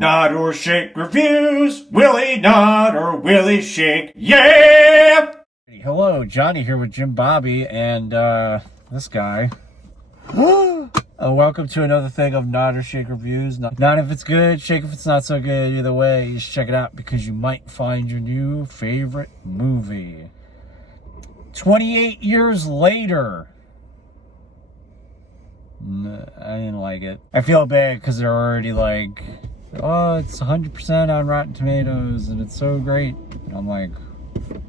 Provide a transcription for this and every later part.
Nod or Shake reviews. Willie Nod or Willie Shake. Yeah! Hello, Johnny here with Jim Bobby and this guy. Welcome to another thing of Nod or Shake reviews. Not if it's good, shake if it's not so good. Either way, you should check it out because you might find your new favorite movie. 28 years later. I didn't like it. I feel bad because they're already like, oh, it's 100% on Rotten Tomatoes and it's so great. And I'm like,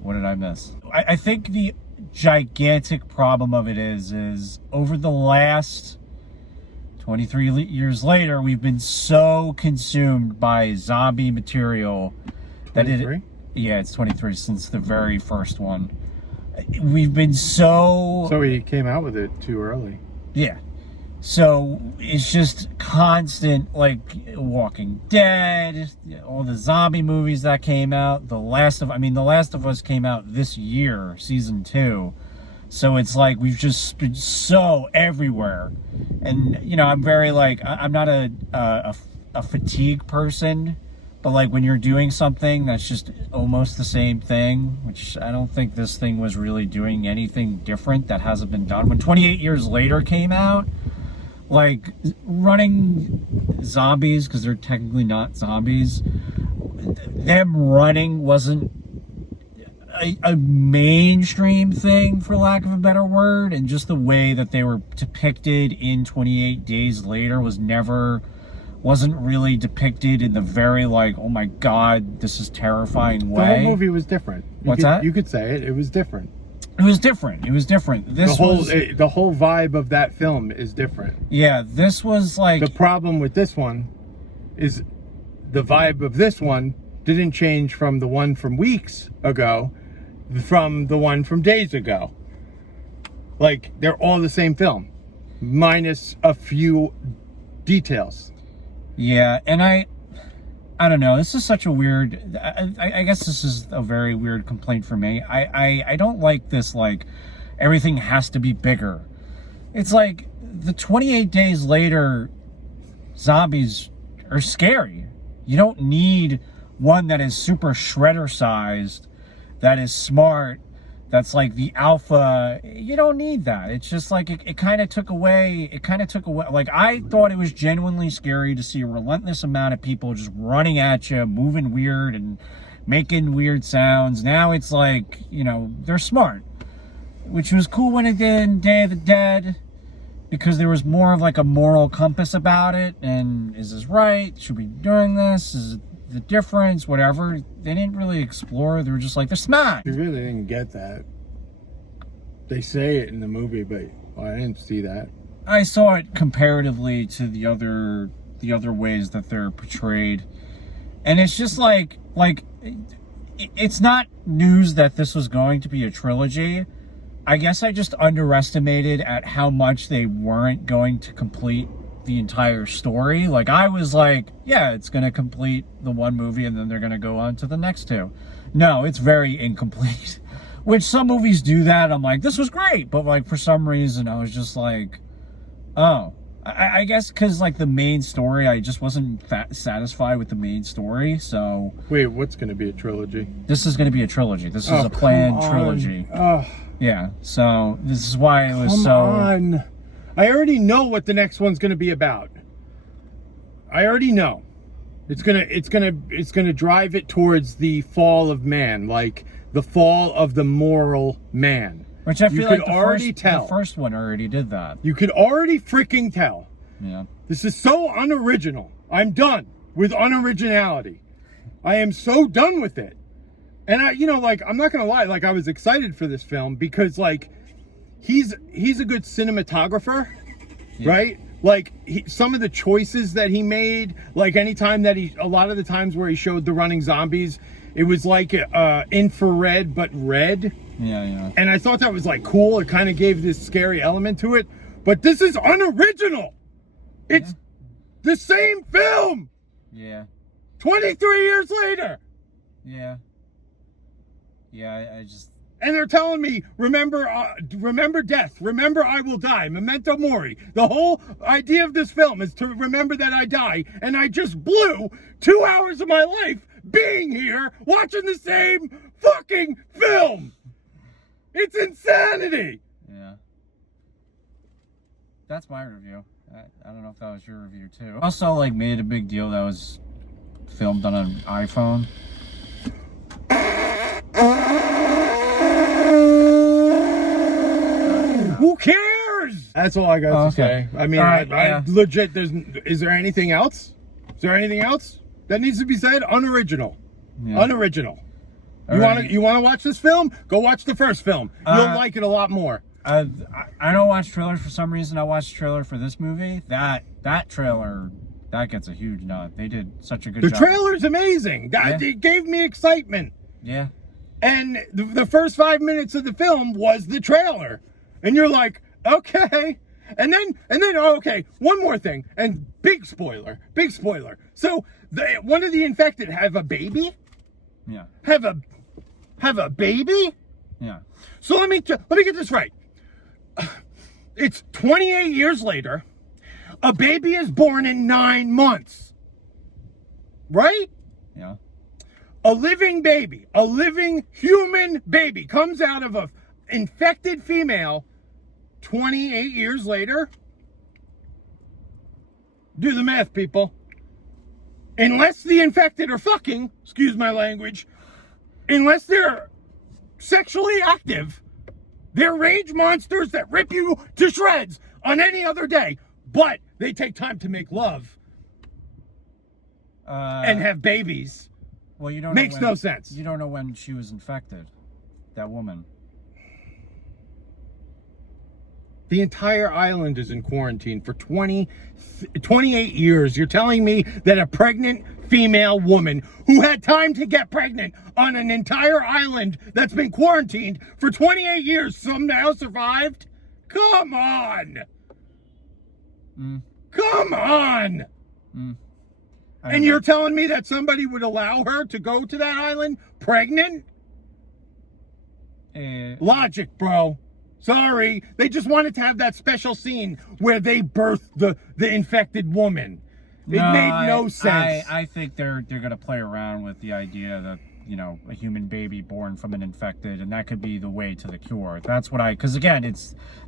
what did I miss? I think the gigantic problem of it is over the last 23 years later, we've been so consumed by zombie material that 23? Yeah, it's 23 since the very first one. We've been so he came out with it too early. yeah. So it's just constant, like Walking Dead, all the zombie movies that came out. The Last of Us came out this year, season 2. So it's like we've just been so everywhere. And you know, I'm very like I'm not a fatigue person, but like when you're doing something that's just almost the same thing, which I don't think this thing was really doing anything different that hasn't been done. When 28 years later came out, like running zombies, because they're technically not zombies, them running wasn't a mainstream thing, for lack of a better word, and just the way that they were depicted in 28 Days Later wasn't really depicted in the very like, oh my god, this is terrifying way. The whole movie was different. You could say it was different. It was different. The whole vibe of that film is different. Yeah, this was like... The problem with this one is the vibe of this one didn't change from the one from weeks ago, from the one from days ago. Like, they're all the same film, minus a few details. Yeah, and I don't know. This is such a weird... I guess this is a very weird complaint for me. I don't like this, like, everything has to be bigger. It's like, the 28 Days Later zombies are scary. You don't need one that is super Shredder-sized, that is smart, that's like the alpha. You don't need that. It's just like it kind of took away, like, I thought it was genuinely scary to see a relentless amount of people just running at you, moving weird and making weird sounds. Now it's like, you know, they're smart, which was cool when it did in Day of the Dead, because there was more of like a moral compass about it. And is this right? Should we be doing this? Is it the difference? Whatever. They didn't really explore. They were just like, they're smart. You really didn't get that. They say it in the movie, but I didn't see that. I saw it comparatively to the other ways that they're portrayed, and it's just like it's not news that this was going to be a trilogy. I guess I just underestimated at how much they weren't going to complete the entire story. Like, I was like, yeah, it's going to complete the one movie and then they're going to go on to the next two. No, it's very incomplete. Which some movies do that. I'm like, this was great. But like, for some reason, I was just like, oh. I guess because like the main story, I just wasn't satisfied with the main story. So wait, what's going to be a trilogy? This is going to be a trilogy. This is a planned trilogy. Yeah, so this is why it was I already know what the next one's going to be about. I already know. It's gonna drive it towards the fall of man, like the fall of the moral man. Which I feel like the first one already did that. You could already freaking tell. Yeah. This is so unoriginal. I'm done with unoriginality. I am so done with it. And I'm not gonna lie, like, I was excited for this film because, like, he's a good cinematographer, yeah. Right? Like, some of the choices that he made, like, a lot of the times where he showed the running zombies, it was like infrared but red. Yeah. And I thought that was, like, cool. It kind of gave this scary element to it. But this is unoriginal. It's the same film. Yeah. 23 years later. Yeah. Yeah, I just... And they're telling me, remember death, remember I will die, memento mori. The whole idea of this film is to remember that I die, and I just blew 2 hours of my life being here watching the same fucking film. It's insanity. Yeah. That's my review. I don't know if that was your review too. Also, like, made a big deal that was filmed on an iPhone. Who cares? That's all I got to say. I mean, I legit, is there anything else? Is there anything else that needs to be said? Unoriginal. Yeah. Unoriginal. You want to watch this film? Go watch the first film. You'll like it a lot more. I don't watch trailers for some reason. I watched the trailer for this movie. That trailer, that gets a huge nod. They did such a good job. The trailer's amazing. It gave me excitement. Yeah. And the first 5 minutes of the film was the trailer. And you're like, okay. And then, okay, one more thing. And big spoiler. So one of the infected have a baby? Yeah. Have a baby? Yeah. So let me get this right. It's 28 years later. A baby is born in 9 months. Right? Yeah. A living baby, a living human baby comes out of a infected female 28 years later. Do the math, people. Unless the infected are fucking, excuse my language, unless they're sexually active, they're rage monsters that rip you to shreds on any other day. But they take time to make love and have babies. Well, you don't Makes know when, no sense. You don't know when she was infected, that woman. The entire island is in quarantine for 28 years. You're telling me that a pregnant female woman who had time to get pregnant on an entire island that's been quarantined for 28 years somehow survived? Come on. Come on. And you're telling me that somebody would allow her to go to that island pregnant? Logic, bro. Sorry. They just wanted to have that special scene where they birthed the infected woman. It made no sense. I think they're going to play around with the idea that, you know, a human baby born from an infected, and that could be the way to the cure. That's what because again,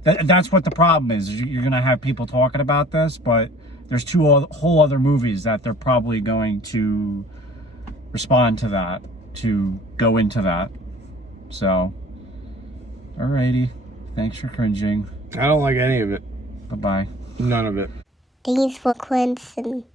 that's what the problem is. You're going to have people talking about this, but there's whole other movies that they're probably going to respond to that, to go into that. So, alrighty. Thanks for cringing. I don't like any of it. Bye-bye. None of it. Thanks for Quince and